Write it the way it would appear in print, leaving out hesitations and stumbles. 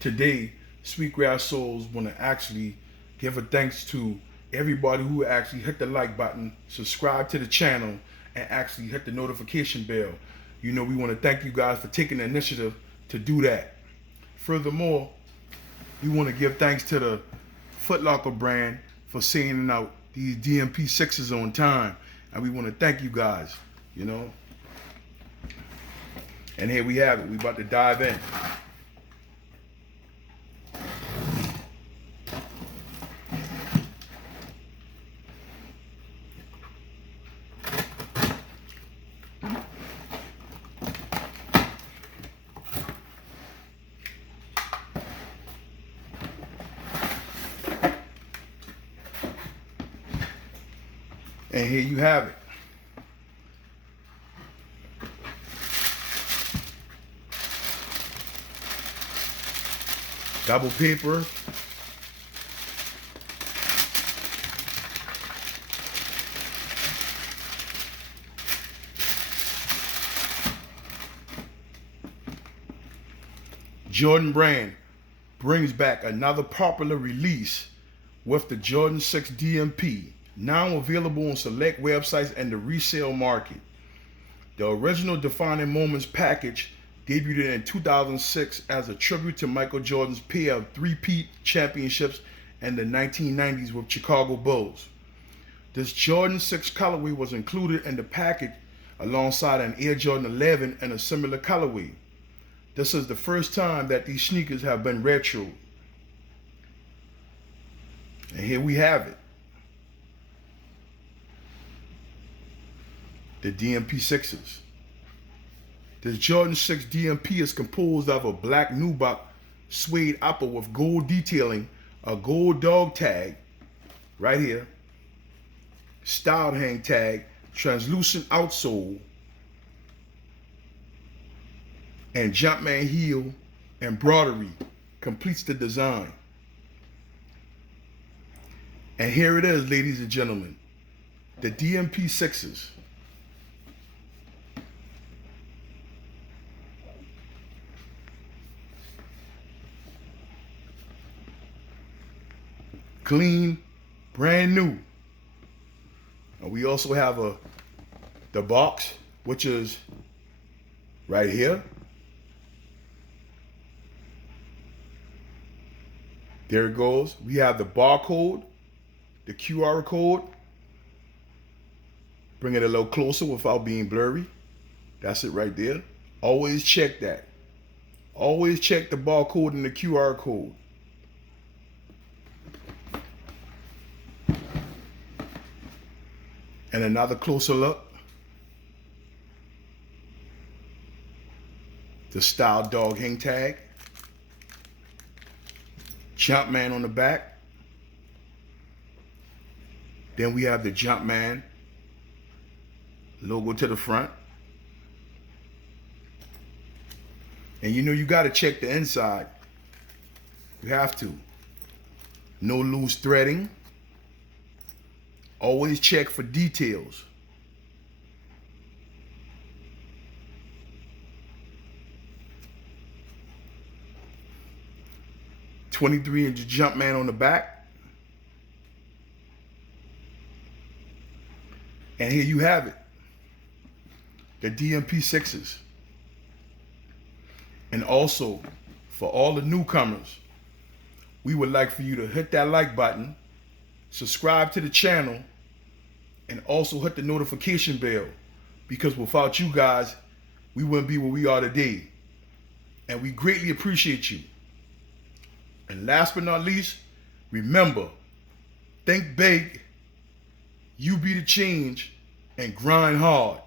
today, Sweetgrass Soles want to actually give a thanks to everybody who actually hit the like button, subscribe to the channel, and actually hit the notification bell. We want to thank you guys for taking the initiative to do that. Furthermore, we want to give thanks to the Foot Locker brand for sending out these DMP 6s on time. And we want to thank you guys, And here we have it. We about to dive in. And here you have it. Double paper. Jordan brand brings back another popular release with the Jordan 6 DMP, now available on select websites and the resale market. The original Defining Moments package debuted in 2006 as a tribute to Michael Jordan's pair of three-peat championships in the 1990s with Chicago Bulls. This Jordan 6 colorway was included in the package alongside an Air Jordan 11 in a similar colorway. This is the first time that these sneakers have been retro. And here we have it. The DMP 6s. The Jordan 6 DMP is composed of a black nubuck suede upper with gold detailing, a gold dog tag right here, styled hang tag, translucent outsole, and Jumpman heel embroidery completes the design. And here it is, ladies and gentlemen, the DMP 6s. Clean, brand new. And we also have the box, which is right here. There it goes. We have the barcode, the QR code. Bring it a little closer without being blurry. That's it right there. Always check that. Always check the barcode and the QR code. And another closer look. The style dog hang tag. Jumpman on the back. Then we have the Jumpman logo to the front. And you got to check the inside. You have to. No loose threading. Always check for details. .23-inch Jumpman on the back. And here you have it. The DMP 6s. And also, for all the newcomers, we would like for you to hit that like button, subscribe to the channel, and also hit the notification bell, because without you guys, we wouldn't be where we are today. And we greatly appreciate you. And last but not least, remember, think big, you be the change, and grind hard.